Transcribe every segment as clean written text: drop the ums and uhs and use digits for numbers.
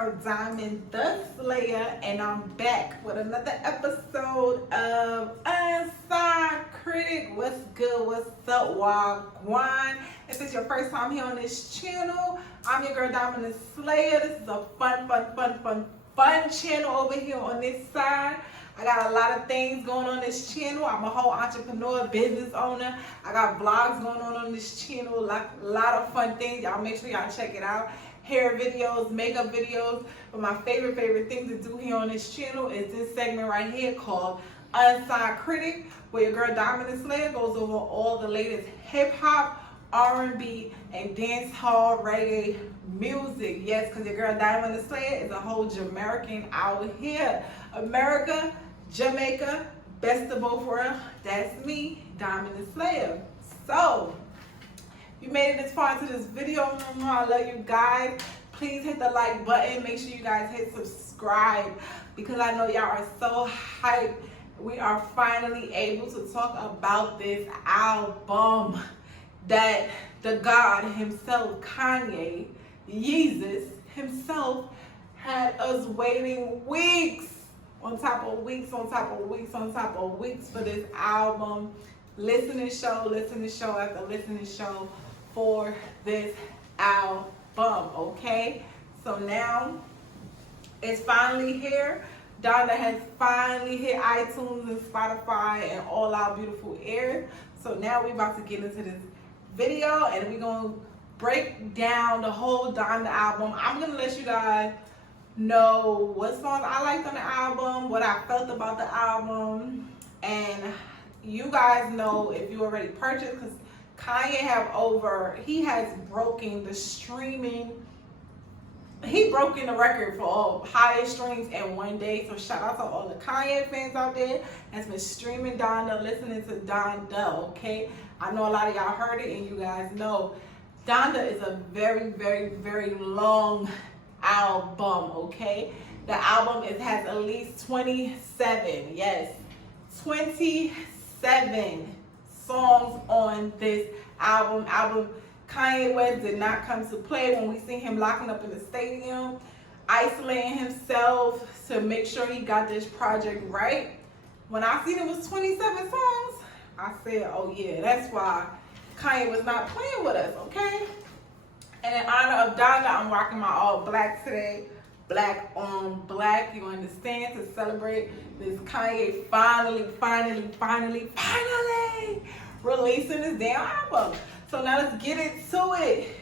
girl Diamond the Slayer, and I'm back with another episode of Unsigned Critic. What's good? What's up, Wagwan? If it's your first time here on this channel, I'm your girl Diamond the Slayer. This is a fun channel over here on this side. I got a lot of things going on this channel. I'm a whole entrepreneur, business owner. I got vlogs going on this channel, a lot of fun things. Y'all make sure y'all check it out. Hair videos, makeup videos. But my favorite thing to do here on this channel is this segment right here called Unsigned Critic, where your girl Diamond the Slayer goes over all the latest hip hop, R&B, and dance hall reggae music. Yes, because your girl Diamond the Slayer is a whole Jamaican out here. America, Jamaica, best of both worlds. That's me, Diamond the Slayer. So, you made it this far into this video. I love you guys. Please hit the like button. Make sure you guys hit subscribe because I know y'all are so hyped. We are finally able to talk about this album that the God himself, Kanye, Yeezus himself, had us waiting weeks on top of weeks on top of weeks on top of weeks for this album. Listening show after listening show for this album, okay? So now it's finally here. Donda has finally hit iTunes and Spotify and all our beautiful ears. So now we're about to get into this video and we're gonna break down the whole Donda album. I'm gonna let you guys know what songs I liked on the album, what I felt about the album, and you guys know if you already purchased, because Kanye has broken the streaming, he broken the record for all highest streams in one day. So shout out to all the Kanye fans out there that's been streaming Donda, listening to Donda, okay? I know a lot of y'all heard it and you guys know Donda is a very long album, okay? The album has at least 27 songs on this album. Kanye West did not come to play when we seen him locking up in the stadium, isolating himself to make sure he got this project right. When I seen it was 27 songs, I said, oh yeah, that's why Kanye was not playing with us, okay? And in honor of Donda, I'm rocking my all black today. Black on black, you understand, to celebrate this Kanye finally releasing this damn album. So now let's get into it.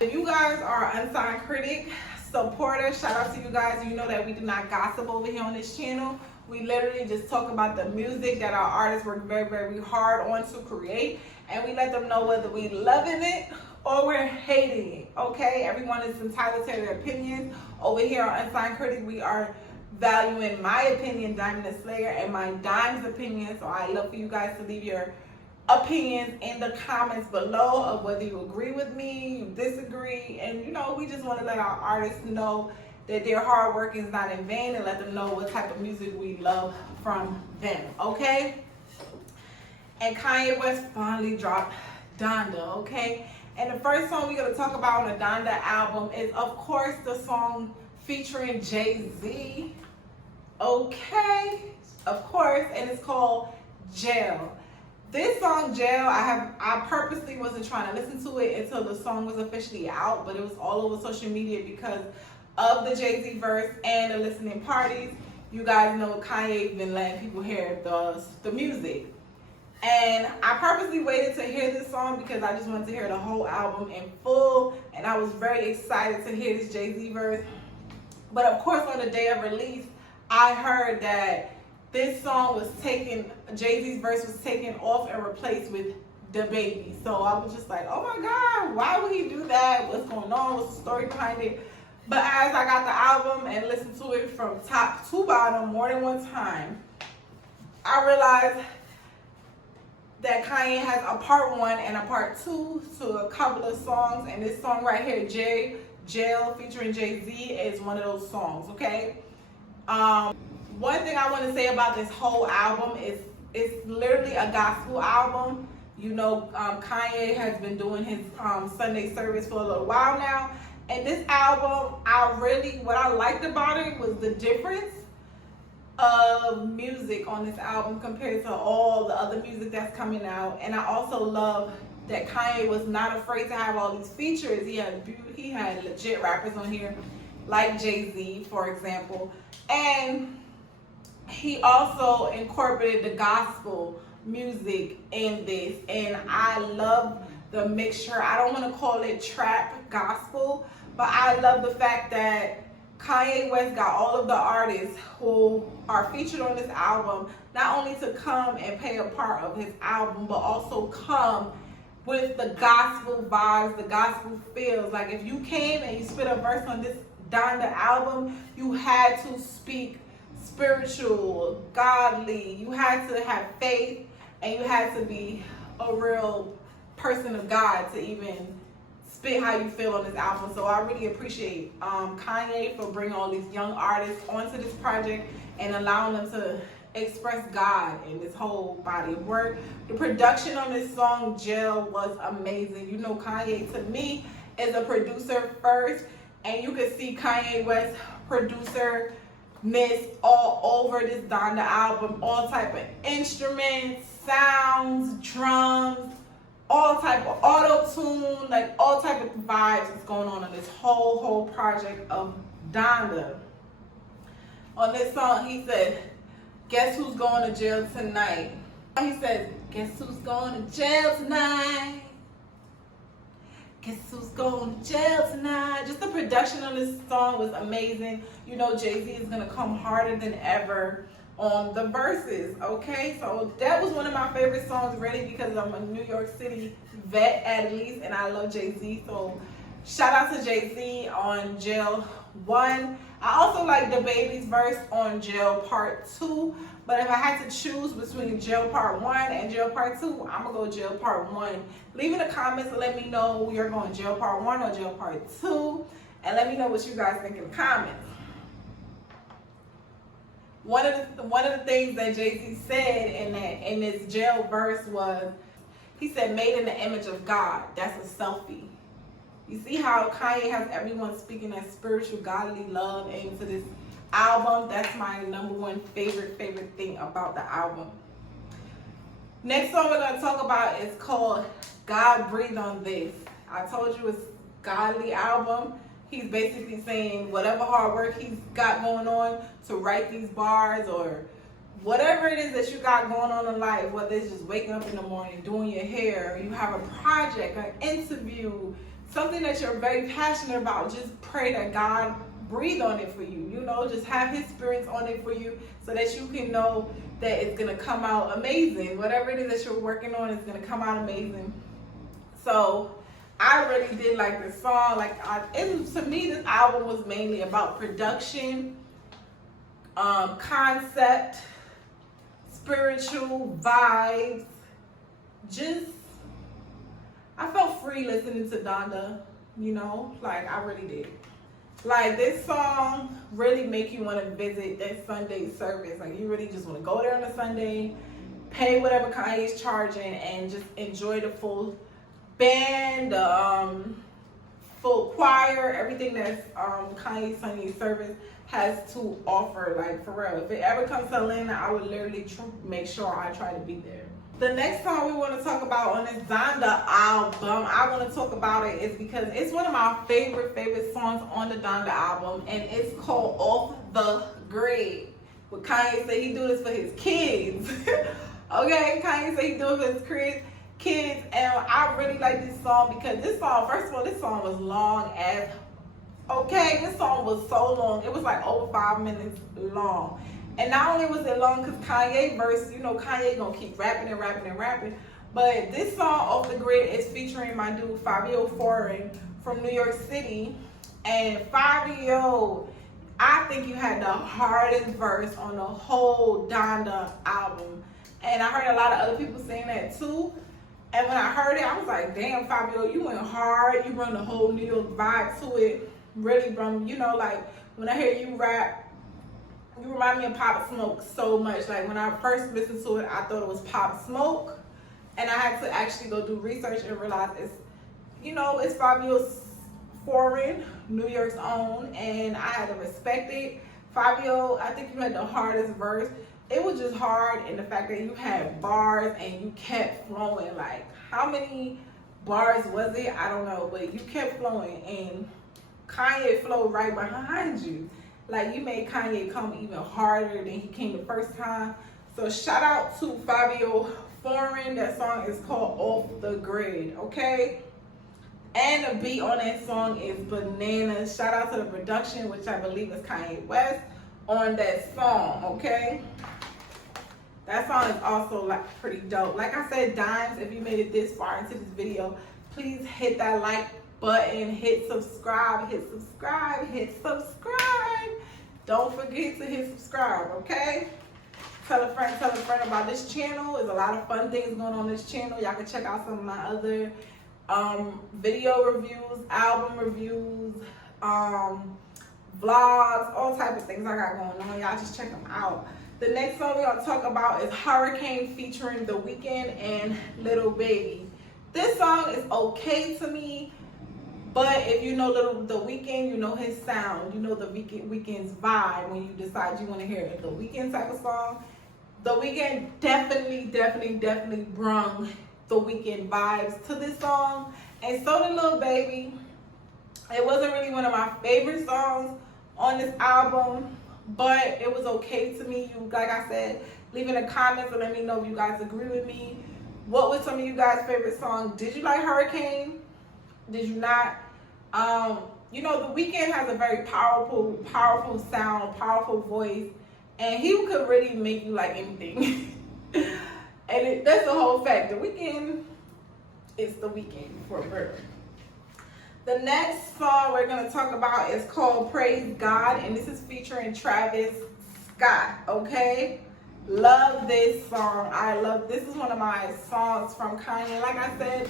If you guys are an Unsigned Critic supporter, shout out to you guys. You know that we do not gossip over here on this channel. We literally just talk about the music that our artists work very hard on to create, and we let them know whether we loving it or we're hating it, okay? Everyone is entitled to their opinions. Over here on Unsigned Critic, we are valuing my opinion, Diamond the Slayer, and my Dime's opinion. So I love for you guys to leave your opinions in the comments below of whether you agree with me, you disagree, and you know, we just want to let our artists know that their hard work is not in vain and let them know what type of music we love from them, okay? And Kanye West finally dropped Donda, okay? And the first song we're going to talk about on the Donda album is, of course, the song featuring Jay-Z. Okay, of course, and it's called Jail. This song, Jail, I purposely wasn't trying to listen to it until the song was officially out, but it was all over social media because of the Jay-Z verse and the listening parties. You guys know Kanye's been letting people hear the music. And I purposely waited to hear this song because I just wanted to hear the whole album in full. And I was very excited to hear this Jay-Z verse. But of course, on the day of release, I heard that this song was Jay-Z's verse was taken off and replaced with The Baby. So I was just like, oh my God, why would he do that? What's going on? What's the story behind it? But as I got the album and listened to it from top to bottom more than one time, I realized that Kanye has a part 1 and a part 2 to a couple of songs, and this song right here, Jail featuring Jay-Z, is one of those songs, okay? One thing I want to say about this whole album is it's literally a gospel album. You know, Kanye has been doing his Sunday service for a little while now, And this album, what I liked about it was the difference of music on this album compared to all the other music that's coming out. And I also love that Kanye was not afraid to have all these features. He had legit rappers on here, like Jay-Z, for example. And he also incorporated the gospel music in this. And I love the mixture. I don't want to call it trap gospel, but I love the fact that Kanye West got all of the artists who are featured on this album not only to come and play a part of his album, but also come with the gospel vibes, the gospel feels. Like if you came and you spit a verse on this Donda album, you had to speak spiritual, godly. You had to have faith, and you had to be a real person of God to even spit how you feel on this album. So I really appreciate Kanye for bringing all these young artists onto this project and allowing them to express God in this whole body of work. The production on this song, Jail, was amazing. You know, Kanye to me is a producer first, and you can see Kanye West producer miss all over this Donda album. All type of instruments, sounds, drums, all type of auto-tune, like all type of vibes that's going on in this whole project of Donda. On this song, he said, "Guess who's going to jail tonight?" He says, "Guess who's going to jail tonight? Guess who's going to jail tonight?" Just the production on this song was amazing. You know, Jay-Z is going to come harder than ever on the verses, okay? So that was one of my favorite songs, really, because I'm a New York City vet at least, and I love Jay-Z. So shout out to Jay-Z on Jail 1. I also like the Baby's verse on Jail Part 2, but if I had to choose between Jail Part 1 and Jail Part 2, I'm gonna go Jail Part 1. Leave in the comments and let me know you're going Jail Part 1 or Jail Part 2, and let me know what you guys think in the comments. One of the things that Jay-Z said in this Jail verse was, he said, "Made in the image of God." That's a selfie. You see how Kanye has everyone speaking that spiritual, godly love into this album? That's my #1 favorite thing about the album. Next song we're going to talk about is called God Breathed on This. I told you it's godly album. He's basically saying whatever hard work he's got going on to write these bars, or whatever it is that you got going on in life, whether it's just waking up in the morning, doing your hair, you have a project, an interview, something that you're very passionate about, just pray that God breathe on it for you. You know, just have his spirits on it for you so that you can know that it's going to come out amazing. Whatever it is that you're working on is going to come out amazing. So I really did like this song. To me, this album was mainly about production, concept, spiritual vibes. I felt free listening to Donda, you know, like I really did. Like this song really make you want to visit that Sunday service. Like you really just want to go there on a Sunday, pay whatever Kanye's charging, and just enjoy the full band, full choir, everything that's Kanye's Sunday service has to offer. Like for real, if it ever comes to Atlanta, I would literally make sure I try to be there. The next song we want to talk about on this Donda album, I want to talk about it is because it's one of my favorite songs on the Donda album, and it's called Off the Grid. What Kanye said he do this for his kids. Okay, Kanye said he do it for his kids, and I really like this song because this song, first of all, this song was long as, okay, this song was so long. It was like over 5 minutes long. And not only was it long because Kanye verse, you know, Kanye gonna keep rapping and rapping and rapping, but this song Off the Grid is featuring my dude Fabio Foreign from New York City. And Fabio, I think you had the hardest verse on the whole Donda album. And I heard a lot of other people saying that too. And when I heard it, I was like, damn, Fabio, you went hard. You brought the whole New York vibe to it. Really, bro, you know, like when I hear you rap, you remind me of Pop Smoke so much. Like when I first listened to it, I thought it was Pop Smoke, and I had to actually go do research and realize it's, you know, it's Fabio Foreign, New York's own, and I had to respect it. Fabio, I think you had the hardest verse. It was just hard in the fact that you had bars and you kept flowing. Like, how many bars was it? I don't know, but you kept flowing, and Kanye flowed right behind you. Like, you made Kanye come even harder than he came the first time. So shout out to Fabio Foreign. That song is called Off the Grid, okay? And the beat on that song is bananas. Shout out to the production, which I believe is Kanye West, on that song, okay? That song is also like pretty dope. Like I said, Dimes, if you made it this far into this video, please hit that like button, hit subscribe, hit subscribe, hit subscribe. Don't forget to hit subscribe, okay? Tell a friend about this channel. There's a lot of fun things going on this channel. Y'all can check out some of my other video reviews, album reviews, vlogs, all type of things I got going on. Y'all just check them out. The next song we're gonna talk about is Hurricane featuring The Weeknd and Lil Baby. This song is okay to me, but if you know The Weeknd, you know his sound, you know the Weeknd's vibe when you decide you want to hear The Weeknd type of song. The Weeknd definitely brung The Weeknd vibes to this song, and so did Lil Baby. It wasn't really one of my favorite songs on this album, but it was okay to me. You, like I said, leave in the comments and let me know if you guys agree with me. What was some of you guys' favorite songs? Did you like Hurricane? Did you not? You know, The Weeknd has a very powerful sound, powerful voice, and he could really make you like anything. And that's the whole fact. The Weeknd is The Weeknd for real. The next song we're going to talk about is called Praise God, and this is featuring Travis Scott, okay? Love this song. This is one of my songs from Kanye. Like I said,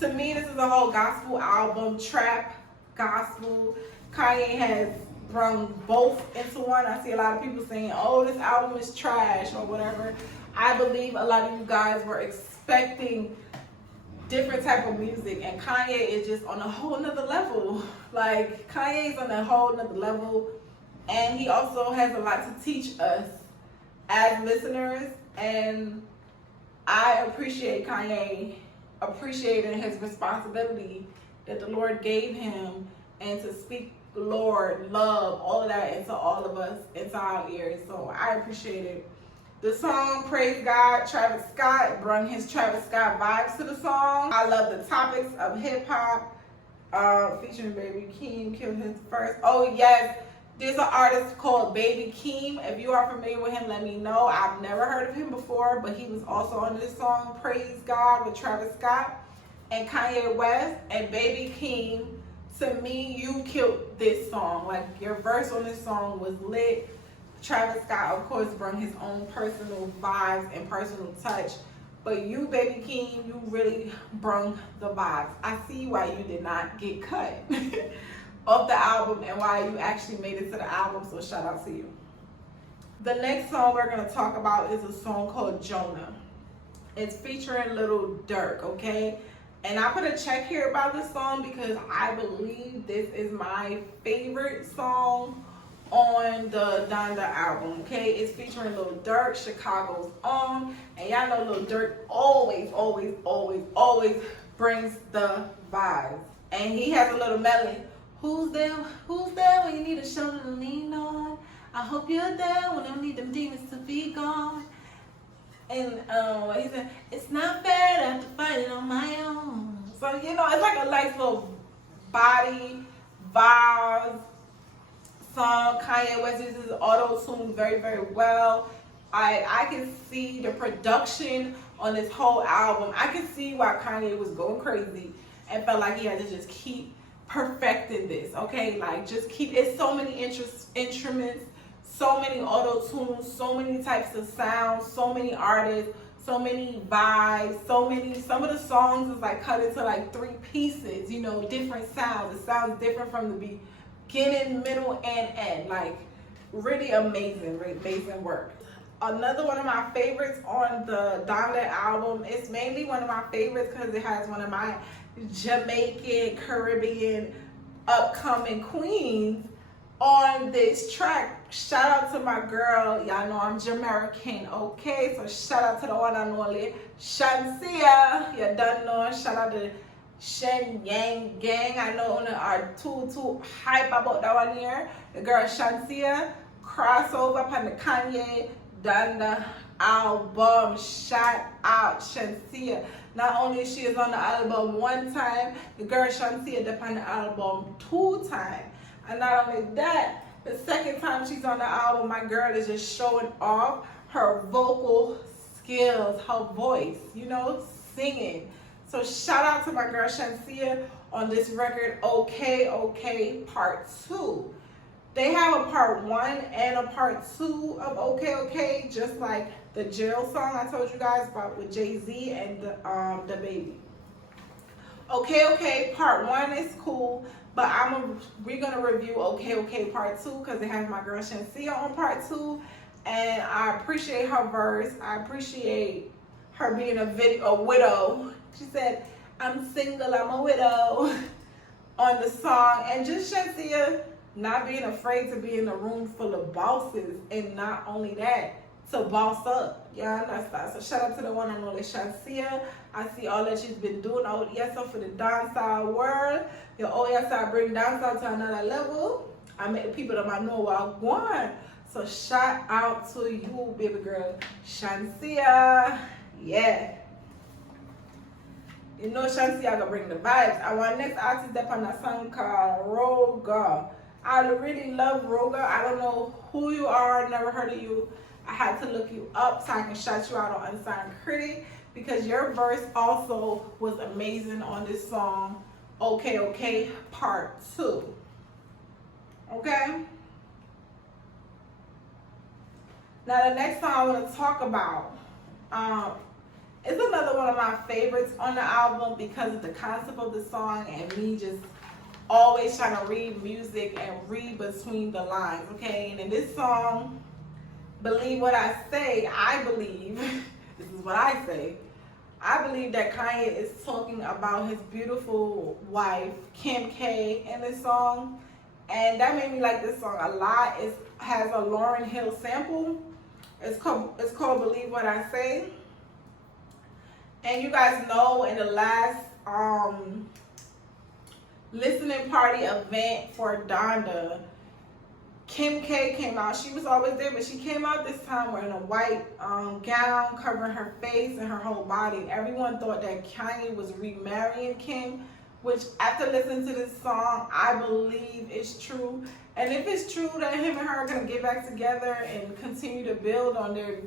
to me, this is a whole gospel album, trap, gospel. Kanye has brought both into one. I see a lot of people saying, oh, this album is trash or whatever. I believe a lot of you guys were expecting different type of music, and Kanye is just on a whole nother level. Like, Kanye's on a whole nother level, and he also has a lot to teach us as listeners, and I appreciate Kanye appreciating his responsibility that the Lord gave him, and to speak Lord, love, all of that into all of us, into our ears. So I appreciate it. The song Praise God, Travis Scott brought his Travis Scott vibes to the song. I love the topics of hip hop, featuring Baby Keem, killed his first. Oh yes, there's an artist called Baby Keem. If you are familiar with him, let me know. I've never heard of him before, but he was also on this song Praise God with Travis Scott and Kanye West. And Baby Keem, to me, you killed this song. Like, your verse on this song was lit. Travis Scott, of course, brought his own personal vibes and personal touch. But you, Baby Keem, you really brought the vibes. I see why you did not get cut off the album and why you actually made it to the album, so shout out to you. The next song we're going to talk about is a song called Jonah. It's featuring Lil Durk, okay? And I put a check here about this song because I believe this is my favorite song on the Donda album, okay? It's featuring Lil Durk, Chicago's own, and y'all know Lil Durk always brings the vibes. And he has a little melody. Who's there when you need a shoulder to lean on? I hope you're there when I need them demons to be gone. And he said, it's not fair to have to fight it on my own. So, you know, it's like a nice little body vibes song. Kanye West uses auto-tune very well. I can see the production on this whole album. I can see why Kanye was going crazy and felt like he had to just keep perfecting this, okay? Like, just keep, it's so many instruments, so many auto-tunes, so many types of sounds, so many artists, so many vibes, some of the songs is like cut into like 3 pieces, you know, different sounds. It sounds different from the beginning, middle, and end. Like, really amazing work. Another one of my favorites on the Donda album, it's mainly one of my favorites because it has one of my Jamaican, Caribbean upcoming queens on this track. Shout out to my girl. Y'all know I'm Jamaican, okay? So shout out to the one and only Shansia. You done know. Shout out to Shen Yang Gang. I know only are too hype about that one here. The girl Shansia crossover upon the Kanye Donda Album. Shout out Shansia. Not only she is on the album one time, the girl Shansia is on the album 2 times. And not only that, the second time she's on the album, my girl is just showing off her vocal skills, her voice, you know, singing. So shout out to my girl Shansia on this record, Okay, Okay, Part 2. They have a Part 1 and a Part 2 of Okay, Okay, just like the Jail song I told you guys about with Jay-Z and the Baby. Okay, Okay, Part 1 is cool, but we're gonna review Okay, Okay, Part 2 because it has my girl Shansia on Part 2, and I appreciate her verse. I appreciate her being a widow. She said, "I'm single, I'm a widow," on the song, and just Shansia not being afraid to be in a room full of bosses, and not only that, to boss up. Yeah, that's that. So shout out to the one and only Shansia. I see all that she's been doing. Oh yes, so for the dancehall world. Oh yes, I bring dancehall to another level. I make the people that I know while going. So shout out to you, baby girl, Shansia. Yeah. You know Shansia gonna bring the vibes. Our next artist up on a song called Roga. I really love Roga. I don't know who you are, never heard of you. I had to look you up so I can shout you out on Unsigned Critic because your verse also was amazing on this song, Okay, Okay, Part 2. Okay? Now the next song I want to talk about is another one of my favorites on the album because of the concept of the song and me just always trying to read music and read between the lines, okay? And in this song, Believe What I Say, I believe, this is what I say, I believe that Kanye is talking about his beautiful wife, Kim K, in this song. And that made me like this song a lot. It has a Lauryn Hill sample. It's called Believe What I Say. And you guys know in the last listening party event for Donda, Kim K came out. She was always there, but she came out this time wearing a white gown covering her face and her whole body. And everyone thought that Kanye was remarrying Kim, which after listening to this song, I believe is true. And if it's true that him and her are going to get back together and continue to build on their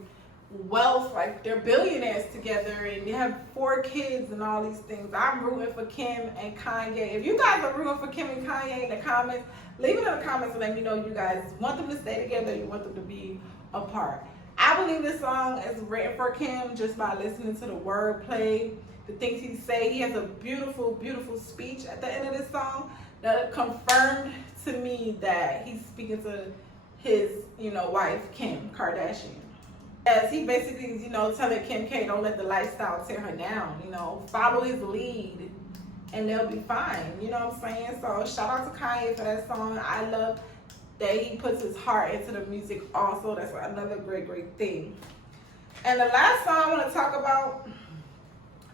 wealth, like they're billionaires together and they have 4 kids and all these things, I'm rooting for Kim and Kanye. If you guys are rooting for Kim and Kanye in the comments, leave it in the comments and let me know you guys want them to stay together, you want them to be apart. I believe this song is written for Kim just by listening to the wordplay, the things he say. He has a beautiful, beautiful speech at the end of this song that confirmed to me that he's speaking to his, wife, Kim Kardashian. Yes, he basically is, telling Kim K, don't let the lifestyle tear her down, follow his lead and they'll be fine, you know what I'm saying? So shout out to Kanye for that song. I love that he puts his heart into the music also. That's another great, great thing. And the last song I want to talk about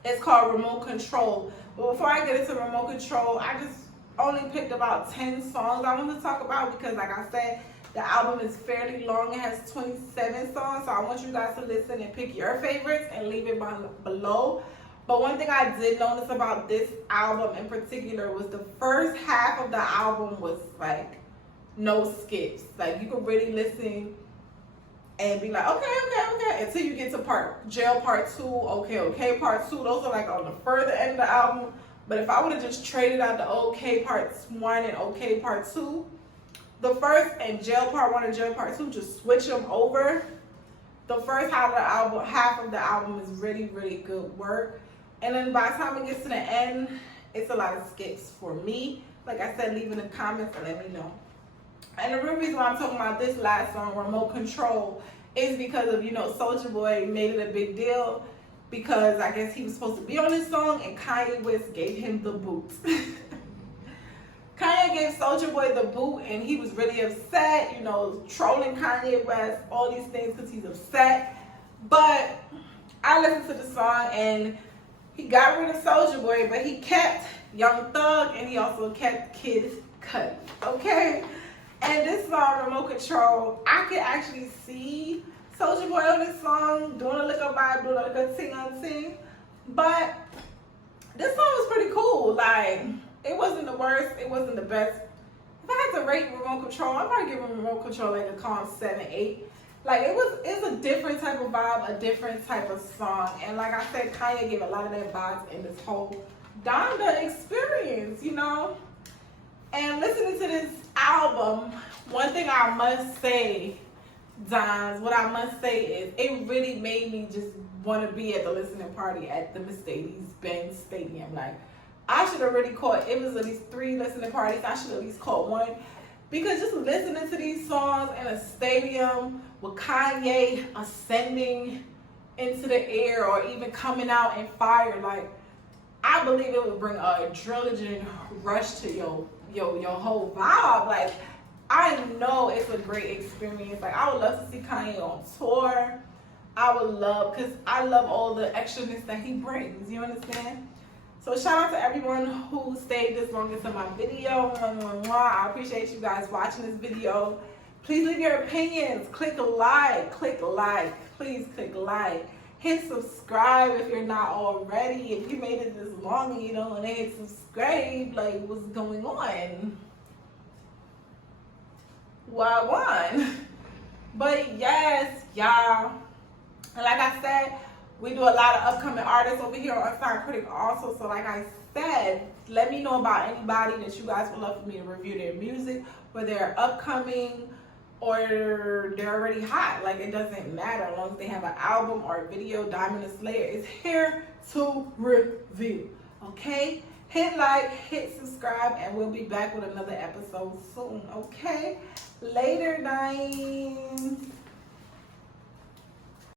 is called Remote Control. But before I get into Remote Control, I just only picked about 10 songs I want to talk about because like I said, the album is fairly long. It has 27 songs, so I want you guys to listen and pick your favorites and leave it below. But one thing I did notice about this album in particular was the first half of the album was like no skips. Like you could really listen and be like, okay, until you get to Jail Part 2, okay, Part 2. Those are like on the further end of the album. But if I would have just traded out the Okay Part 1 and Okay Part 2, the first and Jail Part 1 and Jail Part 2, just switch them over. The first half of the album is really, really good work. And then by the time it gets to the end, it's a lot of skips for me. Like I said, leave in the comments and let me know. And the real reason why I'm talking about this last song, Remote Control, is because of, Soulja Boy made it a big deal because I guess he was supposed to be on this song and Kanye West gave him the boot. Kanye gave Soulja Boy the boot, and he was really upset, you know, trolling Kanye West, all these things because he's upset. But I listened to the song, and he got rid of Soulja Boy, but he kept Young Thug, and he also kept Kid Cudi, okay? And this song, Remote Control, I could actually see Soulja Boy on this song, doing a little vibe, doing a little ting. But this song was pretty cool. Like, it wasn't the worst, it wasn't the best. If I had to rate Remote Control, I'm probably giving Remote Control like a calm 7, 8. Like, it's a different type of vibe, a different type of song. And like I said, Kanye gave a lot of that vibes in this whole Donda experience, you know? And listening to this album, one thing I must say, Dons, what I must say is it really made me just want to be at the listening party at the Mercedes-Benz Stadium. Like, I should have really caught, it was at least 3 listening parties. I should have at least caught 1. Because just listening to these songs in a stadium with Kanye ascending into the air or even coming out in fire, like, I believe it would bring an adrenaline rush to your whole vibe. Like, I know it's a great experience. Like, I would love to see Kanye on tour. I would love, because I love all the extraness that he brings. You understand? So shout out to everyone who stayed this long into my video. I appreciate you guys watching this video. Please leave your opinions. Click like. Please click like. Hit subscribe if you're not already. If you made it this long and you don't want to hit subscribe, like, what's going on? Why? But yes, y'all. And like I said, we do a lot of upcoming artists over here on Unsigned Critic also. So like I said, let me know about anybody that you guys would love for me to review their music, whether they're upcoming or they're already hot. Like, it doesn't matter as long as they have an album or a video. Diamond and Slayer is here to review. Okay? Hit like, hit subscribe, and we'll be back with another episode soon. Okay? Later, guys.